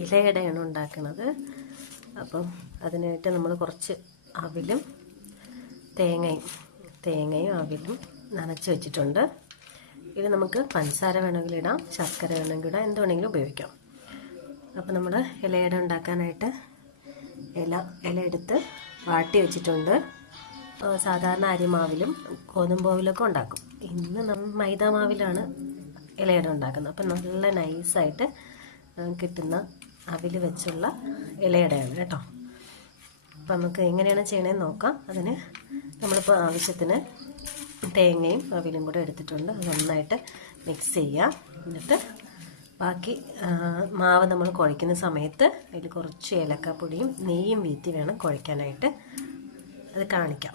ഇലയടയാണ് ഉണ്ടാക്കുന്നത്. അപ്പം അതിനായിട്ട് നമ്മൾ കുറച്ച് അവിലും തേങ്ങയും അവിലും നനച്ച് വെച്ചിട്ടുണ്ട്. ഇത് നമുക്ക് പഞ്ചസാര വേണമെങ്കിൽ ഇടാം, ശർക്കര വേണമെങ്കിൽ ഇടാം, എന്ത് വേണമെങ്കിലും ഉപയോഗിക്കാം. അപ്പോൾ നമ്മൾ ഇലയട ഉണ്ടാക്കാനായിട്ട് ഇല എടുത്ത് വാട്ടി വെച്ചിട്ടുണ്ട്. സാധാരണ അരിമാവിലും ഗോതമ്പാവിലൊക്കെ ഉണ്ടാക്കും. ഇന്ന് നമ്മൾ മൈദാമാവിലാണ് ഇലയട ഉണ്ടാക്കുന്നത്. അപ്പം നല്ല നൈസായിട്ട് കിട്ടുന്ന അവിൽ വെച്ചുള്ള ഇലയടയാണ് കേട്ടോ. അപ്പം നമുക്ക് എങ്ങനെയാണ് ചെയ്യണമെന്ന് നോക്കാം. അതിന് നമ്മളിപ്പോൾ ആവശ്യത്തിന് തേങ്ങയും അവിലും കൂടെ എടുത്തിട്ടുണ്ട്. അത് നന്നായിട്ട് മിക്സ് ചെയ്യുക. എന്നിട്ട് ബാക്കി മാവ് നമ്മൾ കുഴയ്ക്കുന്ന സമയത്ത് അതിൽ കുറച്ച് ഏലക്കാപ്പൊടിയും നെയ്യും വീത്തി വേണം കുഴയ്ക്കാനായിട്ട്. അത് കാണിക്കാം.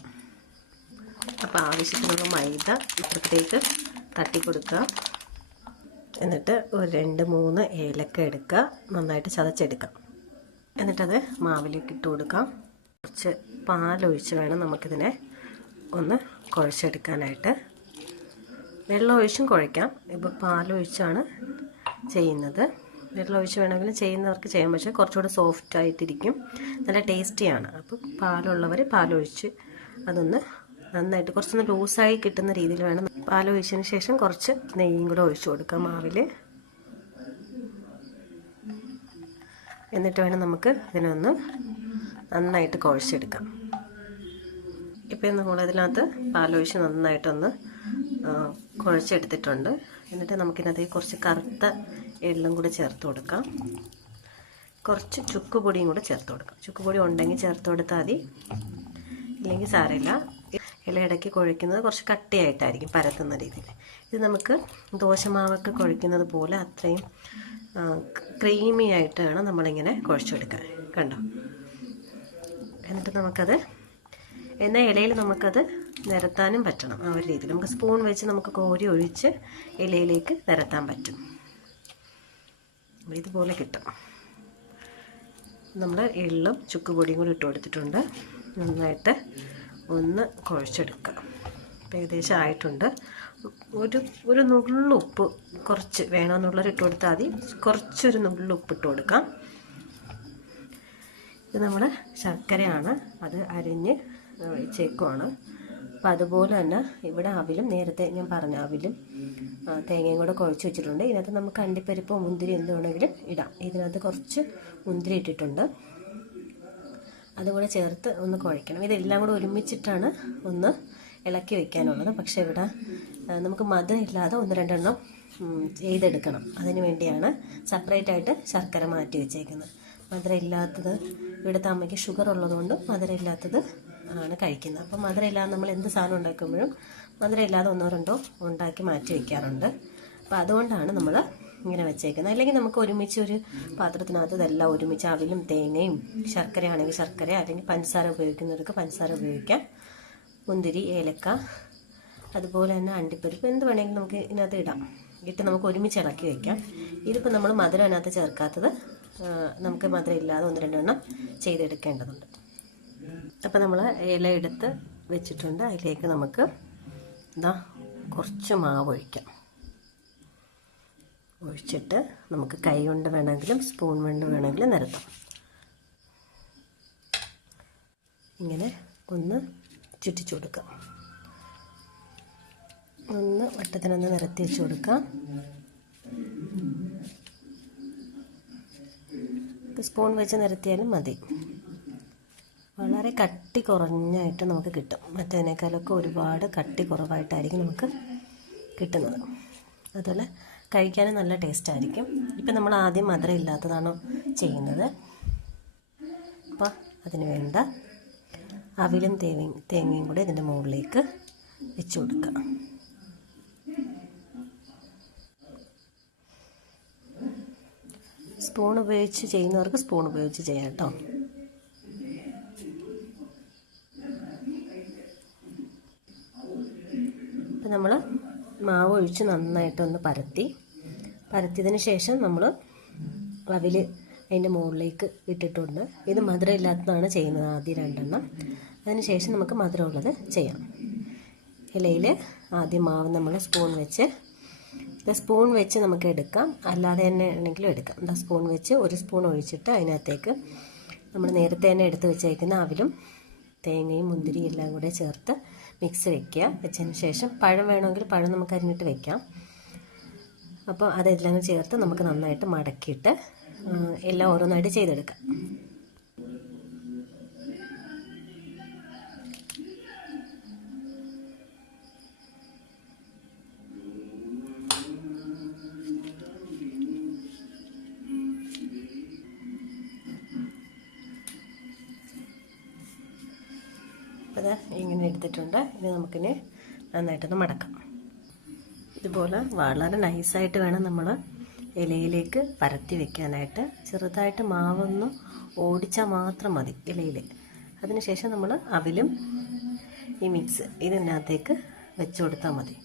അപ്പോൾ ആവശ്യത്തിനുള്ള മൈദ ഇപ്പുറത്തേക്ക് തട്ടി കൊടുക്കുക. എന്നിട്ട് ഒരു 2-3 ഏലക്ക എടുക്കുക, നന്നായിട്ട് ചതച്ചെടുക്കാം. എന്നിട്ടത് മാവിലേക്ക് ഇട്ട് കൊടുക്കാം. കുറച്ച് പാലൊഴിച്ച് വേണം നമുക്കിതിനെ ഒന്ന് കുഴച്ചെടുക്കാനായിട്ട്. വെള്ളം ഒഴിച്ചും കുഴയ്ക്കാം. ഇപ്പോൾ പാലൊഴിച്ചാണ് ചെയ്യുന്നത്. വെള്ളം ഒഴിച്ച് വേണമെങ്കിലും ചെയ്യുന്നവർക്ക് ചെയ്യാൻ, പക്ഷേ കുറച്ചുകൂടെ സോഫ്റ്റ് ആയിട്ടിരിക്കും, നല്ല ടേസ്റ്റിയാണ്. അപ്പോൾ പാലുള്ളവർ പാലൊഴിച്ച് അതൊന്ന് നന്നായിട്ട് കുറച്ചൊന്ന് ലൂസായി കിട്ടുന്ന രീതിയിൽ വേണം. പാലൊഴിച്ചതിന് ശേഷം കുറച്ച് നെയ്യും കൂടെ ഒഴിച്ചു കൊടുക്കാം മാവിൽ. എന്നിട്ട് വേണം നമുക്ക് ഇതിനൊന്ന് നന്നായിട്ട് കുഴച്ചെടുക്കാം. ഇപ്പം നമ്മളിതിനകത്ത് പാലൊഴിച്ച് നന്നായിട്ടൊന്ന് കുഴച്ചെടുത്തിട്ടുണ്ട്. എന്നിട്ട് നമുക്കിതിനകത്ത് കുറച്ച് കറുത്ത എള്ളും കൂടി ചേർത്ത് കൊടുക്കാം. കുറച്ച് ചുക്കുപൊടിയും കൂടെ ചേർത്ത് കൊടുക്കാം. ചുക്കുപൊടി ഉണ്ടെങ്കിൽ ചേർത്ത് കൊടുത്താൽ മതി, ഇല്ലെങ്കിൽ സാരമില്ല. ഇലയിടയ്ക്ക് കുഴയ്ക്കുന്നത് കുറച്ച് കട്ടിയായിട്ടായിരിക്കും പരത്തുന്ന രീതിയിൽ. ഇത് നമുക്ക് ദോശമാവൊക്കെ കുഴയ്ക്കുന്നത് പോലെ അത്രയും ക്രീമി ആയിട്ട് വേണം നമ്മളിങ്ങനെ കുഴച്ചെടുക്കാൻ. കണ്ടോ? എന്നിട്ട് നമുക്കത് എന്നാൽ ഇലയിൽ നമുക്കത് നിരത്താനും പറ്റണം. ആ ഒരു രീതിയിൽ നമുക്ക് സ്പൂൺ വെച്ച് നമുക്ക് കോരി ഒഴിച്ച് ഇലയിലേക്ക് നിരത്താൻ പറ്റും. ഇതുപോലെ കിട്ടും. നമ്മൾ എള്ളും ചുക്കുപൊടിയും കൂടി ഇട്ട് കൊടുത്തിട്ടുണ്ട്. നന്നായിട്ട് ഒന്ന് കുഴച്ചെടുക്കുക. ഇപ്പം ഏകദേശം ആയിട്ടുണ്ട്. ഒരു നുള്ളുപ്പ് കുറച്ച് വേണമെന്നുള്ളവർ ഇട്ട് കൊടുത്താൽ മതി. കുറച്ചൊരു നുള്ളുപ്പ് ഇട്ട് കൊടുക്കാം. ഇത് നമ്മൾ ശർക്കരയാണ്, അത് അരിഞ്ഞ് വെച്ചേക്കുവാണ്. അപ്പം അതുപോലെ തന്നെ ഇവിടെ അവിലും നേരത്തെ ഞാൻ പറഞ്ഞ അവിലും തേങ്ങയും കൂടെ കുഴച്ച് വെച്ചിട്ടുണ്ട്. ഇതിനകത്ത് നമുക്ക് അണ്ടിപ്പരിപ്പോ മുന്തിരി എന്ത് വേണമെങ്കിലും ഇടാം. ഇതിനകത്ത് കുറച്ച് മുന്തിരി ഇട്ടിട്ടുണ്ട്. അതുകൂടെ ചേർത്ത് ഒന്ന് കുഴയ്ക്കണം. ഇതെല്ലാം കൂടെ ഒരുമിച്ചിട്ടാണ് ഒന്ന് ഇളക്കി വയ്ക്കാനുള്ളത്. പക്ഷേ ഇവിടെ നമുക്ക് മധുരം ഇല്ലാതെ 1-2 എണ്ണം ചെയ്തെടുക്കണം. അതിന് വേണ്ടിയാണ് സെപ്പറേറ്റ് ആയിട്ട് ശർക്കര മാറ്റി വെച്ചേക്കുന്നത്. മധുരം ഇല്ലാത്തത് ഇവിടുത്തെ അമ്മയ്ക്ക് ഷുഗർ ഉള്ളതുകൊണ്ട് മധുരം ഇല്ലാത്തത് ആണ് കഴിക്കുന്നത്. അപ്പം മധുരം ഇല്ലാതെ നമ്മൾ എന്ത് സാധനം ഉണ്ടാക്കുമ്പോഴും മധുരം ഇല്ലാതെ 1-2 ഉണ്ടാക്കി മാറ്റി വയ്ക്കാറുണ്ട്. അപ്പം അതുകൊണ്ടാണ് നമ്മൾ ഇങ്ങനെ വെച്ചേക്കുന്നത്. അല്ലെങ്കിൽ നമുക്ക് ഒരുമിച്ച് ഒരു പാത്രത്തിനകത്ത് ഇതെല്ലാം ഒരുമിച്ച് അവിലും തേങ്ങയും ശർക്കരയാണെങ്കിൽ ശർക്കര, അല്ലെങ്കിൽ പഞ്ചസാര ഉപയോഗിക്കുന്നവർക്ക് പഞ്ചസാര ഉപയോഗിക്കാം. മുന്തിരി, ഏലക്ക, അതുപോലെ തന്നെ അണ്ടിപ്പരിപ്പ് എന്ത് വേണമെങ്കിലും നമുക്ക് ഇതിനകത്ത് ഇടാം. ഇട്ട് നമുക്ക് ഒരുമിച്ച് ഇളക്കി വയ്ക്കാം. ഇതിപ്പോൾ നമ്മൾ മധുരം അതിനകത്ത് ചേർക്കാത്തത് നമുക്ക് മധുരം ഇല്ലാതെ 1-2 എണ്ണം ചെയ്തെടുക്കേണ്ടതുണ്ട്. അപ്പോൾ നമ്മൾ ഇല എടുത്ത് വെച്ചിട്ടുണ്ട്. അതിലേക്ക് നമുക്ക് കുറച്ച് മാവ് ഒഴിക്കാം. ഒഴിച്ചിട്ട് നമുക്ക് കൈ കൊണ്ട് വേണമെങ്കിലും സ്പൂൺ കൊണ്ട് വേണമെങ്കിലും നിരത്താം. ഇങ്ങനെ ഒന്ന് ചുറ്റിച്ചു കൊടുക്കാം. ഒന്ന് വട്ടത്തിനൊന്ന് നിരത്തി വെച്ച് കൊടുക്കാം. സ്പൂൺ വെച്ച് നിരത്തിയാലും മതി. വളരെ കട്ടി കുറഞ്ഞായിട്ട് നമുക്ക് കിട്ടും. മറ്റേതിനേക്കാളൊക്കെ ഒരുപാട് കട്ടി കുറവായിട്ടായിരിക്കും നമുക്ക് കിട്ടുന്നത്. അതുപോലെ കഴിക്കാനും നല്ല ടേസ്റ്റ് ആയിരിക്കും. ഇപ്പം നമ്മൾ ആദ്യം മധുരം ഇല്ലാത്തതാണോ ചെയ്യുന്നത്. അപ്പോൾ അതിന് വേണ്ട അവിലും തേങ്ങയും കൂടെ ഇതിൻ്റെ മുകളിലേക്ക് വെച്ച് കൊടുക്കുക. സ്പൂൺ ഉപയോഗിച്ച് ചെയ്യുന്നവർക്ക് സ്പൂൺ ഉപയോഗിച്ച് ചെയ്യാം കേട്ടോ. ഇപ്പം നമ്മൾ മാവ് ഒഴിച്ച് നന്നായിട്ടൊന്ന് പരത്തിയതിന് ശേഷം നമ്മൾ അവിൽ അതിൻ്റെ മുകളിലേക്ക് ഇട്ടിട്ടുണ്ട്. ഇത് മധുരം ഇല്ലാത്തതാണ് ചെയ്യുന്നത് ആദ്യം 2 എണ്ണം. അതിന് ശേഷം നമുക്ക് മധുരമുള്ളത് ചെയ്യാം. ഇലയിൽ ആദ്യം മാവ് നമ്മൾ സ്പൂൺ വെച്ച് സ്പൂൺ വെച്ച് നമുക്ക് എടുക്കാം, അല്ലാതെ തന്നെ ആണെങ്കിലും എടുക്കാം. സ്പൂൺ വെച്ച് 1 സ്പൂൺ ഒഴിച്ചിട്ട് അതിനകത്തേക്ക് നമ്മൾ നേരത്തെ തന്നെ എടുത്ത് വെച്ചേക്കുന്ന അവിലും തേങ്ങയും മുന്തിരിയും എല്ലാം കൂടെ ചേർത്ത് മിക്സ് വയ്ക്കുക. വെച്ചതിന് ശേഷം പഴം വേണമെങ്കിൽ പഴം നമുക്ക് അരിഞ്ഞിട്ട് വെക്കാം. അപ്പോൾ അതെല്ലാം ചേർത്ത് നമുക്ക് നന്നായിട്ട് മടക്കിയിട്ട് എല്ലാം ഓരോന്നായിട്ട് ചെയ്തെടുക്കാം. അത് ഇങ്ങനെ എടുത്തിട്ടുണ്ട്. ഇനി നമുക്കിനി നന്നായിട്ടൊന്ന് മടക്കാം. ഇതുപോലെ വളരെ നൈസായിട്ട് വേണം നമ്മൾ ഇലയിലേക്ക് പരത്തി വെക്കാനായിട്ട്. ചെറുതായിട്ട് മാവൊന്ന് ഓടിച്ചാൽ മാത്രം മതി ഇലയിൽ. അതിനുശേഷം നമ്മൾ അവിലും ഈ മിക്സ് ഇതിനകത്തേക്ക് വെച്ച് കൊടുത്താൽ മതി.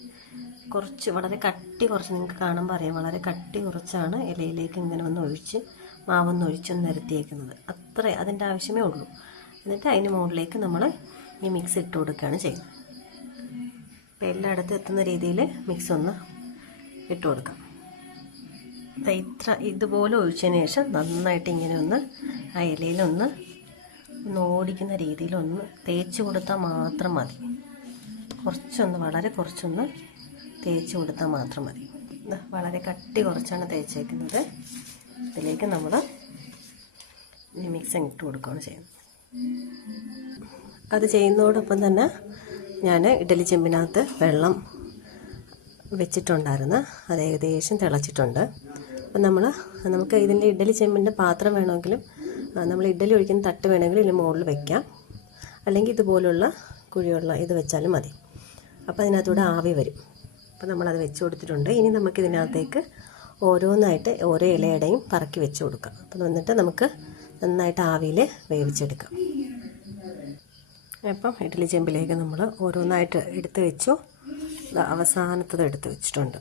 കുറച്ച് വളരെ കട്ടി കുറച്ച് നിങ്ങൾക്ക് കാണുമ്പോൾ അറിയാം, വളരെ കട്ടി കുറച്ചാണ് ഇലയിലേക്ക് ഇങ്ങനെ ഒന്ന് ഒഴിച്ച് മാവൊന്ന് ഒഴിച്ചൊന്ന് നിരത്തിയേക്കുന്നത്. അത്ര അതിൻ്റെ ആവശ്യമേ ഉള്ളൂ. എന്നിട്ട് അതിന് മുകളിലേക്ക് നമ്മൾ ഈ മിക്സ് ഇട്ട് കൊടുക്കുകയാണ് ചെയ്യുന്നത്. അപ്പോൾ എല്ലായിടത്തും എത്തുന്ന രീതിയിൽ മിക്സ് ഒന്ന് ഇട്ട് കൊടുക്കാം. ഇതുപോലെ ഒഴിച്ചതിന് ശേഷം നന്നായിട്ട് ഇങ്ങനെ ഒന്ന് ആ ഇലയിലൊന്ന് ഓടിക്കുന്ന രീതിയിലൊന്ന് തേച്ച് കൊടുത്താൽ മാത്രം മതി. വളരെ കുറച്ചൊന്ന് തേച്ച് കൊടുത്താൽ മാത്രം മതി. വളരെ കട്ടി കുറച്ചാണ് തേച്ചേക്കുന്നത്. ഇതിലേക്ക് നമ്മൾ ഈ മിക്സ് ഇട്ട് കൊടുക്കുകയാണ് ചെയ്യുന്നത്. അത് ചെയ്യുന്നതോടൊപ്പം തന്നെ ഞാൻ ഇഡ്ഡലി ചെമ്പിനകത്ത് വെള്ളം വെച്ചിട്ടുണ്ടായിരുന്നു. അത് ഏകദേശം തിളച്ചിട്ടുണ്ട്. അപ്പം നമുക്ക് ഇതിൻ്റെ ഇഡ്ഡലി ചെമ്പിൻ്റെ പാത്രം വേണമെങ്കിലും നമ്മൾ ഇഡ്ഡലി ഒഴിക്കുന്ന തട്ട് വേണമെങ്കിലും ഇതിന് മുകളിൽ വയ്ക്കാം. അല്ലെങ്കിൽ ഇതുപോലുള്ള കുഴിയുള്ള ഇത് വെച്ചാലും മതി. അപ്പോൾ അതിനകത്തൂടെ ആവി വരും. അപ്പോൾ നമ്മളത് വെച്ച് കൊടുത്തിട്ടുണ്ട്. ഇനി നമുക്കിതിനകത്തേക്ക് ഓരോന്നായിട്ട് ഓരോ ഇലയുടെയും പറക്കി വെച്ച് കൊടുക്കാം. അപ്പം എന്നിട്ട് നമുക്ക് നന്നായിട്ട് ആവിയിൽ വേവിച്ചെടുക്കാം. അപ്പം ഇഡ്ഡലി ചെമ്പിലേക്ക് നമ്മൾ ഓരോന്നായിട്ട് എടുത്ത് വെച്ചു. അവസാനത്തത് എടുത്ത് വെച്ചിട്ടുണ്ട്.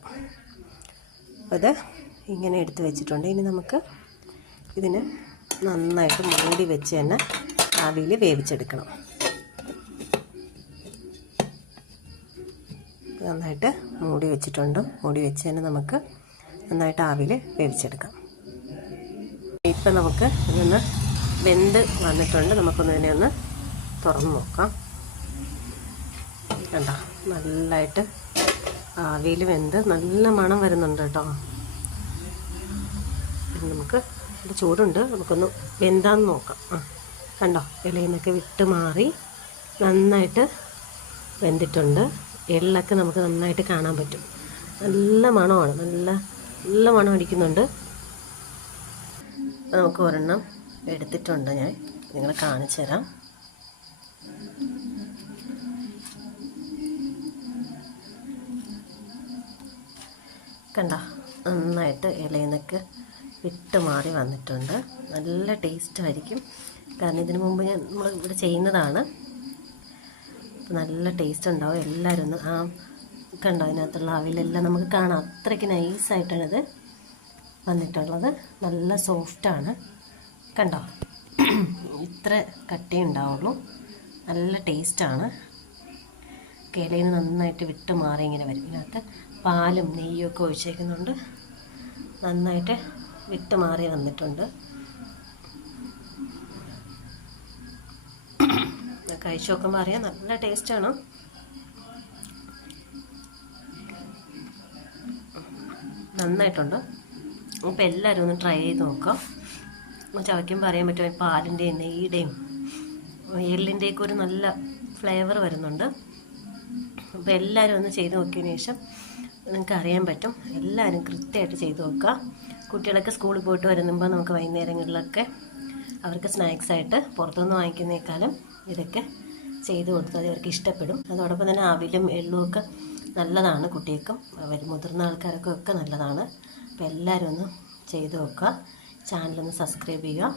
അത് ഇങ്ങനെ എടുത്ത് വെച്ചിട്ടുണ്ട്. ഇനി നമുക്ക് ഇതിന് നന്നായിട്ട് മൂടി വെച്ച് തന്നെ ആവിയിൽ വേവിച്ചെടുക്കണം. നന്നായിട്ട് മൂടി വെച്ചിട്ടുണ്ട്. മൂടി വെച്ച് തന്നെ നമുക്ക് നന്നായിട്ട് ആവിയിൽ വേവിച്ചെടുക്കാം. ഇപ്പം നമുക്ക് ഇതൊന്ന് വെന്ത് വന്നിട്ടുണ്ട്. നമുക്കൊന്ന് ഇതിനെ ഒന്ന് തുറന്ന് നോക്കാം. കണ്ടോ, നല്ലതായിട്ട് ആവിയിൽ വെന്ത് നല്ല മണം വരുന്നുണ്ട് കേട്ടോ. നമുക്ക് ഇവിടെ ചൂടുണ്ട്, നമുക്കൊന്ന് വെന്താന്ന് നോക്കാം. കണ്ടോ, ഇലയിൽ നിന്നൊക്കെ വിട്ട് മാറി നന്നായിട്ട് വെന്തിട്ടുണ്ട്. എള്ളൊക്കെ നമുക്ക് നന്നായിട്ട് കാണാൻ പറ്റും. നല്ല മണമാണ്, നല്ല മണം അടിക്കുന്നുണ്ട്. അപ്പോൾ നമുക്ക് ഒരെണ്ണം എടുത്തിട്ടുണ്ട്, ഞാൻ നിങ്ങളെ കാണിച്ചു തരാം. കണ്ടോ, നന്നായിട്ട് ഇലയിൽ നിന്നൊക്കെ വിട്ട് മാറി വന്നിട്ടുണ്ട്. നല്ല ടേസ്റ്റായിരിക്കും. കാരണം ഇതിനു മുമ്പ് നമ്മൾ ഇവിടെ ചെയ്യുന്നതാണ്. നല്ല ടേസ്റ്റ് ഉണ്ടാവും. എല്ലാവരും ഒന്ന് കണ്ടോ, അതിനകത്തുള്ള അവിലെല്ലാം നമുക്ക് കാണാം. അത്രയ്ക്ക് നൈസായിട്ടാണ് ഇത് വന്നിട്ടുള്ളത്. നല്ല സോഫ്റ്റാണ്. കണ്ടോ, ഇത്ര കട്ടി ഉണ്ടാവുള്ളൂ. നല്ല ടേസ്റ്റാണ്. ഇലയിൽ നിന്ന് നന്നായിട്ട് വിട്ട് മാറി ഇങ്ങനെ വരും. ഇതിനകത്ത് പാലും നെയ്യും ഒക്കെ ഒഴിച്ചേക്കുന്നുണ്ട്. നന്നായിട്ട് വിട്ട് മാറി വന്നിട്ടുണ്ട്. കഴിച്ചു നോക്കുമ്പോൾ അറിയാം, നല്ല ടേസ്റ്റാണ്. നന്നായിട്ടുണ്ട്. അപ്പോൾ എല്ലാവരും ഒന്ന് ട്രൈ ചെയ്ത് നോക്കാം. ചവയ്ക്കുമ്പോൾ അറിയാൻ പറ്റും പാലിൻ്റെയും നെയ്യുടെയും എള്ളിൻ്റെയൊക്കെ ഒരു നല്ല ഫ്ലേവർ വരുന്നുണ്ട്. അപ്പോൾ എല്ലാവരും ഒന്ന് ചെയ്ത് നോക്കിയതിന് ശേഷം നിങ്ങൾക്ക് അറിയാൻ പറ്റും. എല്ലാവരും കൃത്യമായിട്ട് ചെയ്ത് നോക്കുക. കുട്ടികളൊക്കെ സ്കൂളിൽ പോയിട്ട് വരുമ്പോൾ നമുക്ക് വൈകുന്നേരങ്ങളിലൊക്കെ അവർക്ക് സ്നാക്സായിട്ട് പുറത്തുനിന്ന് വാങ്ങിക്കുന്നേക്കാളും ഇതൊക്കെ ചെയ്ത് കൊടുത്താൽ അവർക്ക് ഇഷ്ടപ്പെടും. അതോടൊപ്പം തന്നെ അവിലും എള്ളുമൊക്കെ നല്ലതാണ് കുട്ടികൾക്കും മുതിർന്ന ആൾക്കാർക്കും ഒക്കെ നല്ലതാണ്. അപ്പോൾ എല്ലാവരും ഒന്ന് ചെയ്ത് നോക്കുക. ചാനലൊന്ന് സബ്സ്ക്രൈബ് ചെയ്യുക.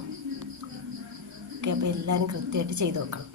ഓക്കെ, അപ്പോൾ എല്ലാവരും കൃത്യമായിട്ട് ചെയ്ത് നോക്കണം.